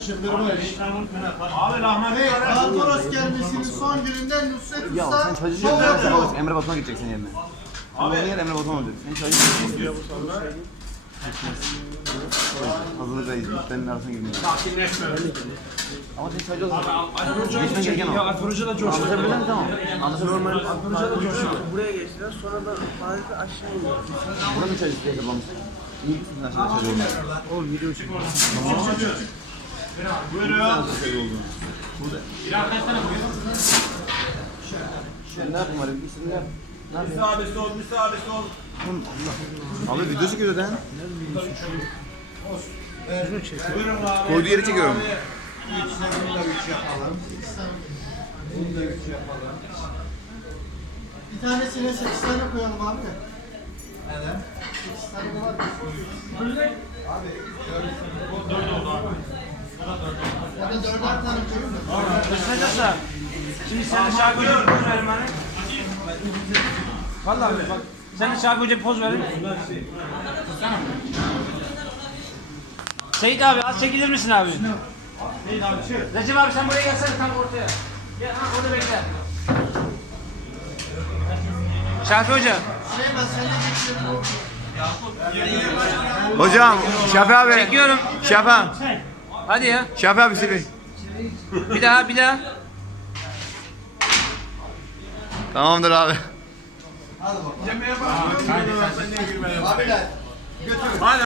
Abi lahmacun Ve Altoros gelmesinin son gününden Nusret Usta. Ya sen çalışıyorsun. Emre Batuhan'a gideceksin yerine. Abi yer Emre Batuhan olacak. Sen çalışıyorsun. Hazırlıkla İzmitlerin arasına girmiyor. Ama sen çalışıyorsun. Geçmen gereken o. Ya Alper da coştu. Anlatabiliyor muyum? Tamam. Anlatabiliyor muyum? Alper da coştu. Buraya geçtiler, sonra da Faiz'i aşağı indi. Buranın çalıştığı hesaplamıştık. İyi bir sizin aşağıda çalışıyorlar. O video çekiyor. buyurun. Sen ne yapayım abi? İkisini ne yap? Ne yapayım? Müsaade sol, müsaade sol. Abi video çekiyor zaten. Buyurun abi. Koyduğu yeri çekiyorum. Bunu da 3 yapalım. Bunu da 3 yapalım. Bir tanesine 8 tane koyalım abi. Neden? 8 tane var. Abi 4 oldu abi. Ya da 4'er tane koyayım da. Kısacası. Şimdi sen de Şarkı Hoca'ya bir poz verin bana. Vallahi bak. Sen de Şarkı Hoca'ya bir poz verin. Seyit abi az çekilir misin abi? Recep abi sen buraya gelsene tam ortaya. Gel ha orada bekle. Şarkı Hoca. Süleyman sen de geçelim. Hocam, Şafi abi. Çekiyorum. Şafi. Hadi ya. Şafi abi Süleyman. Bir daha bir daha. Tamamdır abi. Abiler götürün.